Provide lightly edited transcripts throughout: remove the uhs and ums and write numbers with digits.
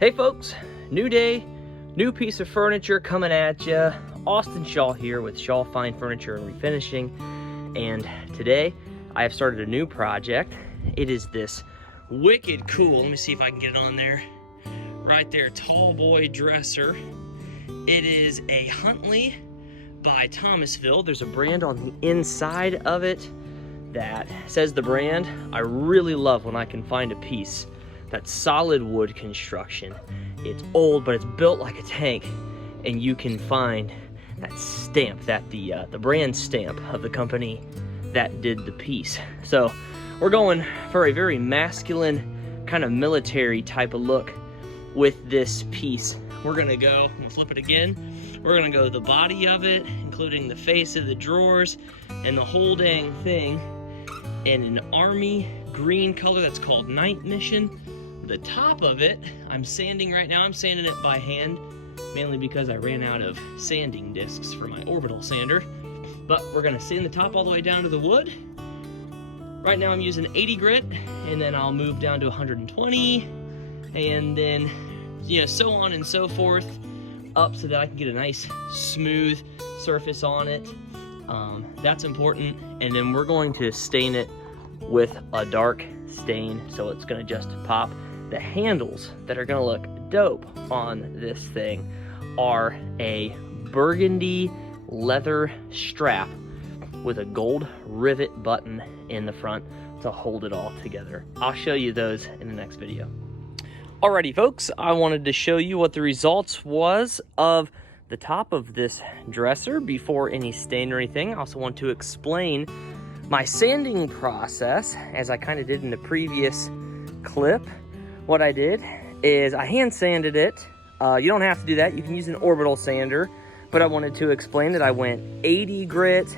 Hey folks, new day, new piece of furniture coming at ya. Austin Shaw here with Shaw Fine Furniture and Refinishing, and today I have started a new project. It is this wicked cool, let me see if I can get it on there, right there, tall boy dresser. It is a Huntley by Thomasville. There's a brand on the inside of it that says the brand. I really love when I can find a piece that's solid wood construction. It's old, but it's built like a tank, and you can find that stamp, that the brand stamp of the company that did the piece. So we're going for a very masculine, kind of military type of look with this piece. We're gonna flip it again. We're gonna go the body of it, including the face of the drawers and the whole dang thing in an army green color that's called Night Mission. The top of it, I'm sanding right now. I'm sanding it by hand, mainly because I ran out of sanding discs for my orbital sander. But we're gonna sand the top all the way down to the wood. Right now I'm using 80 grit, and then I'll move down to 120, and then, you know, so on and so forth, up so that I can get a nice smooth surface on it. That's important. And then we're going to stain it with a dark stain, so it's gonna just pop. The handles that are gonna look dope on this thing are a burgundy leather strap with a gold rivet button in the front to hold it all together. I'll show you those in the next video. Alrighty folks, I wanted to show you what the results was of the top of this dresser before any stain or anything. I also want to explain my sanding process, as I kind of did in the previous clip. What I did is I hand sanded it. You don't have to do that. You can use an orbital sander, but I wanted to explain that I went 80 grit,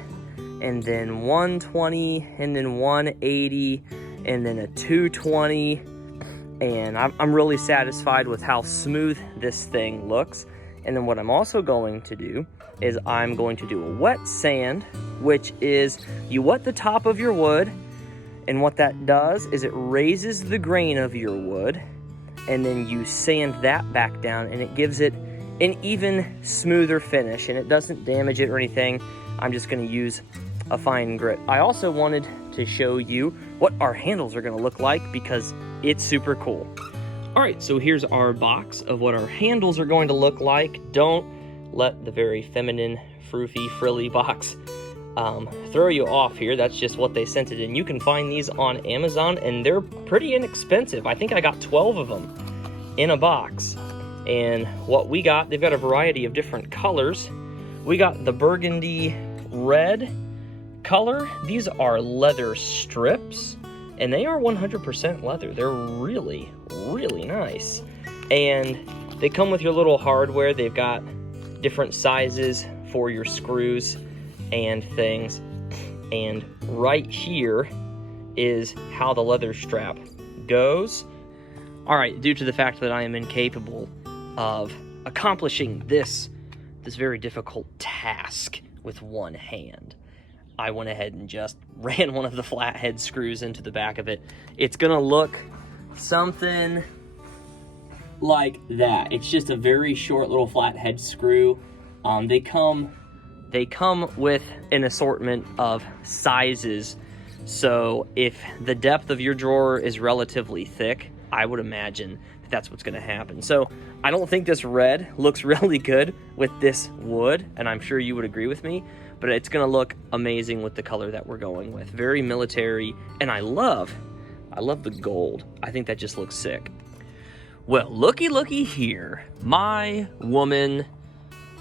and then 120, and then 180, and then a 220, and I'm really satisfied with how smooth this thing looks. And then what I'm also going to do is I'm going to do a wet sand, which is you wet the top of your wood, and what that does is it raises the grain of your wood, and then you sand that back down, and it gives it an even smoother finish, and it doesn't damage it or anything. I'm just gonna use a fine grit. I also wanted to show you what our handles are gonna look like because it's super cool. All right, so here's our box of what our handles are going to look like. Don't let the very feminine, froofy, frilly box throw you off here. That's just what they sent it in. You can find these on Amazon, and they're pretty inexpensive. I think I got 12 of them in a box. And what we got, they've got a variety of different colors. We got the burgundy red color. These are leather strips, and they are 100% leather. They're really, really nice. And they come with your little hardware. They've got different sizes for your screws and things. And right here is how the leather strap goes. All right, due to the fact that I am incapable of accomplishing this very difficult task with one hand, I went ahead and just ran one of the flathead screws into the back of it. It's gonna look something like that. It's just a very short little flathead screw. They come with an assortment of sizes, so if the depth of your drawer is relatively thick, I would imagine that that's what's gonna happen. So I don't think this red looks really good with this wood, and I'm sure you would agree with me, but it's gonna look amazing with the color that we're going with. Very military, and I love the gold. I think that just looks sick. Well, looky here. My woman,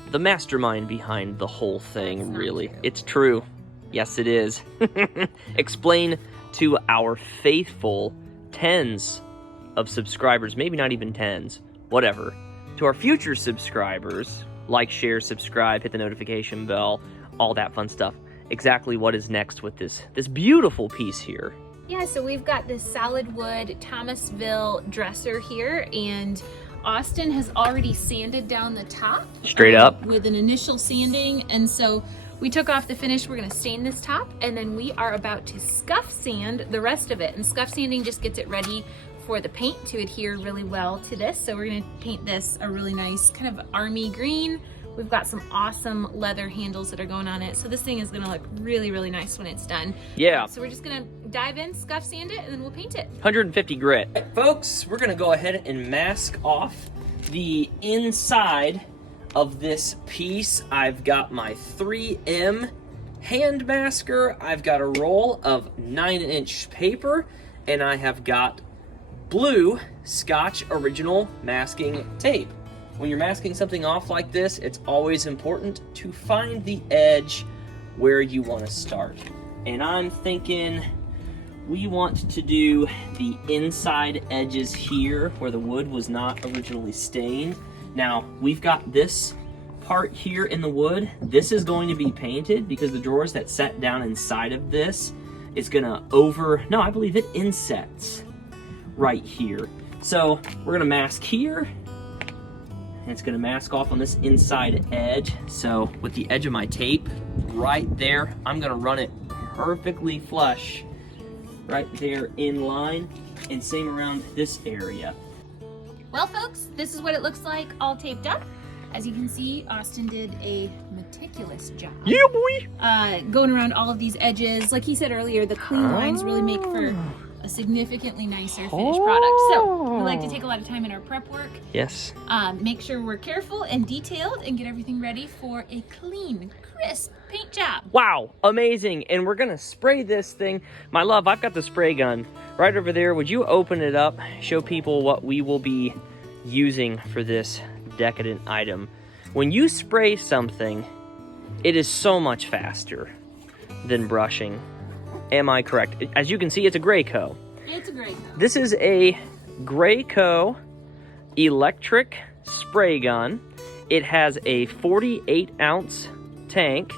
the mastermind behind the whole thing, really. It's true. Yes, it is. Explain to our faithful tens of subscribers, maybe not even tens, whatever. To our future subscribers, like, share, subscribe, hit the notification bell, all that fun stuff. Exactly what is next with this beautiful piece here. Yeah, so we've got this solid wood Thomasville dresser here, and Austin has already sanded down the top. Straight up. With an initial sanding, and so we took off the finish. We're gonna stain this top, and then we are about to scuff sand the rest of it. And scuff sanding just gets it ready for the paint to adhere really well to this. So we're gonna paint this a really nice kind of army green. We've got some awesome leather handles that are going on it. So this thing is gonna look really, really nice when it's done. Yeah. So we're just gonna dive in, scuff sand it, and then we'll paint it. 150 grit. Folks, we're gonna go ahead and mask off the inside of this piece. I've got my 3M hand masker, I've got a roll of 9-inch paper, and I have got blue Scotch Original masking tape. When you're masking something off like this, it's always important to find the edge where you want to start. And I'm thinking we want to do the inside edges here where the wood was not originally stained. Now, we've got this part here in the wood. This is going to be painted because the drawers that set down inside of this is gonna I believe it insets right here. So we're gonna mask here, and it's gonna mask off on this inside edge. So with the edge of my tape right there, I'm gonna run it perfectly flush right there in line, and same around this area. Well, folks, this is what it looks like all taped up. As you can see, Austin did a meticulous job. Yeah, boy! Going around all of these edges. Like he said earlier, the clean lines really make for a significantly nicer finished product. So we like to take a lot of time in our prep work. Yes. Make sure we're careful and detailed and get everything ready for a clean, crisp paint job. Wow, amazing. And we're gonna spray this thing. My love, I've got the spray gun right over there. Would you open it up, show people what we will be using for this decadent item? When you spray something, it is so much faster than brushing. Am I correct? As you can see, it's a Graco. It's a Graco. This is a Graco electric spray gun. It has a 48-ounce tank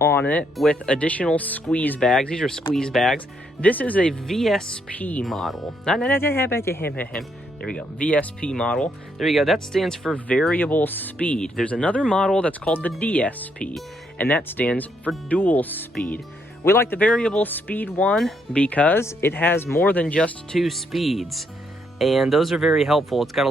on it with additional squeeze bags. These are squeeze bags. This is a VSP model. There we go, VSP model. There you go, that stands for variable speed. There's another model that's called the DSP, and that stands for dual speed. We like the variable speed one because it has more than just 2 speeds, and those are very helpful. It's got a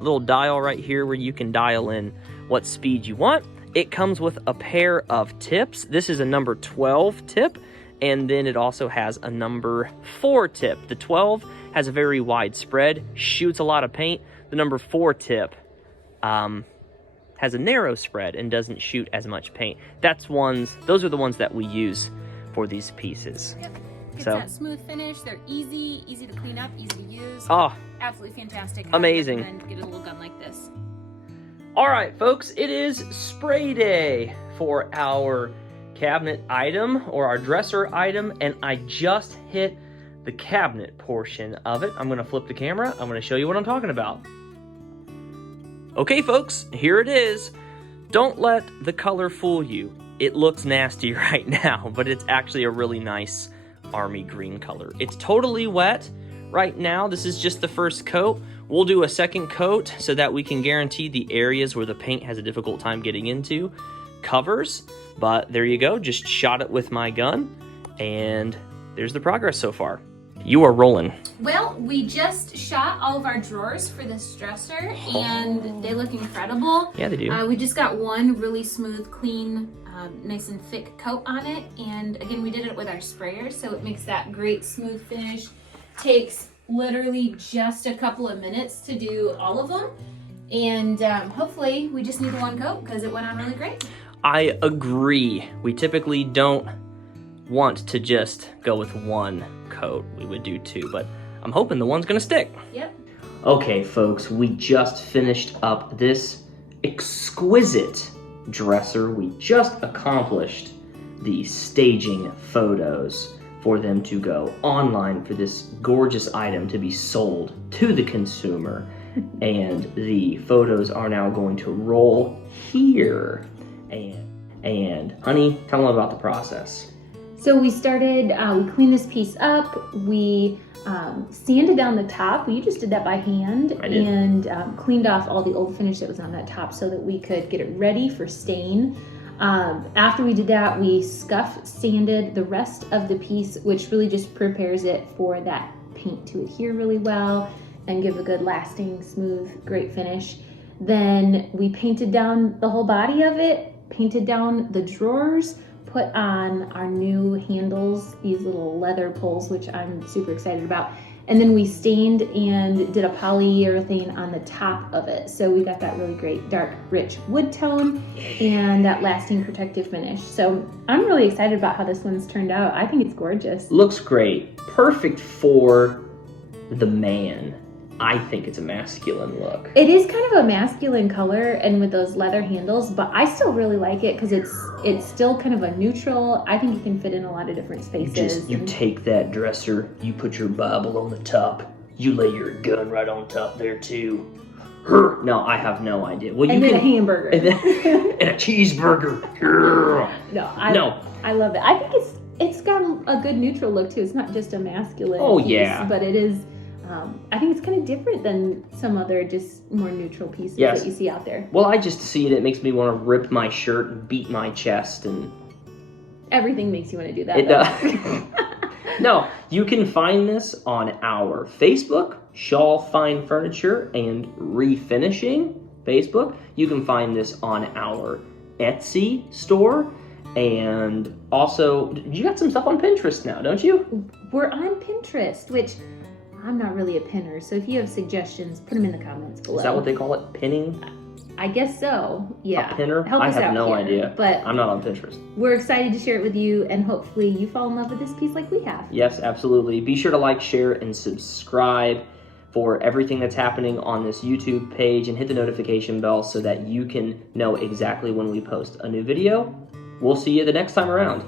little dial right here where you can dial in what speed you want. It comes with a pair of tips. This is a number 12 tip, and then it also has a number 4 tip. The 12 has a very wide spread, shoots a lot of paint. The number 4 tip has a narrow spread and doesn't shoot as much paint. Those are the ones that we use for these pieces. Yep. Gets that smooth finish. They're easy to clean up, easy to use. Oh, absolutely fantastic. Amazing. I recommend get a little gun like this. All right, folks, it is spray day for our cabinet item or our dresser item, and I just hit the cabinet portion of it. I'm gonna flip the camera. I'm gonna show you what I'm talking about. Okay, folks, here it is. Don't let the color fool you. It looks nasty right now, but it's actually a really nice army green color. It's totally wet right now. This is just the first coat. We'll do a second coat so that we can guarantee the areas where the paint has a difficult time getting into covers. But there you go, just shot it with my gun, and there's the progress so far. You are rolling. Well, we just shot all of our drawers for this dresser, and they look incredible. Yeah, they do. We just got one really smooth, clean, nice and thick coat on it. And again, we did it with our sprayer, so it makes that great smooth finish. Takes literally just a couple of minutes to do all of them. And hopefully we just need the one coat because it went on really great. I agree. We typically don't want to just go with one coat. We would do 2, but I'm hoping the one's gonna stick. Yep. Okay, folks, we just finished up this exquisite dresser. We just accomplished the staging photos for them to go online for this gorgeous item to be sold to the consumer. And the photos are now going to roll here. And honey, tell them about the process. So we started, we cleaned this piece up, we sanded down the top. We just did that by hand and cleaned off all the old finish that was on that top so that we could get it ready for stain. After we did that, we scuff sanded the rest of the piece, which really just prepares it for that paint to adhere really well. and give a good lasting, smooth, great finish. Then we painted down the whole body of it, painted down the drawers, put on our new handles, these little leather poles, which I'm super excited about. And then we stained and did a polyurethane on the top of it. So we got that really great dark, rich wood tone and that lasting protective finish. So I'm really excited about how this one's turned out. I think it's gorgeous. Looks great. Perfect for the man. I think it's a masculine look. It is kind of a masculine color and with those leather handles, but I still really like it because it's still kind of a neutral. I think it can fit in a lot of different spaces. You take that dresser, you put your Bible on the top, you lay your gun right on top there too. No, I have no idea. Well, and then a hamburger. And a cheeseburger. I love it. I think it's got a good neutral look too. It's not just a masculine piece, yeah. But it is. I think it's kind of different than some other just more neutral pieces that you see out there. Well, I just see it. It makes me want to rip my shirt and beat my chest and... Everything makes you want to do that. It does. No, you can find this on our Facebook, Shaw Fine Furniture and Refinishing Facebook. You can find this on our Etsy store. And also, you got some stuff on Pinterest now, don't you? We're on Pinterest, which... I'm not really a pinner, so if you have suggestions, put them in the comments below. Is that what they call it? Pinning? I guess so, yeah. A pinner? Help us I have out no here. idea. But I'm not on Pinterest. We're excited to share it with you, and hopefully you fall in love with this piece like we have. Yes, absolutely. Be sure to like, share, and subscribe for everything that's happening on this YouTube page, and hit the notification bell so that you can know exactly when we post a new video. We'll see you the next time around.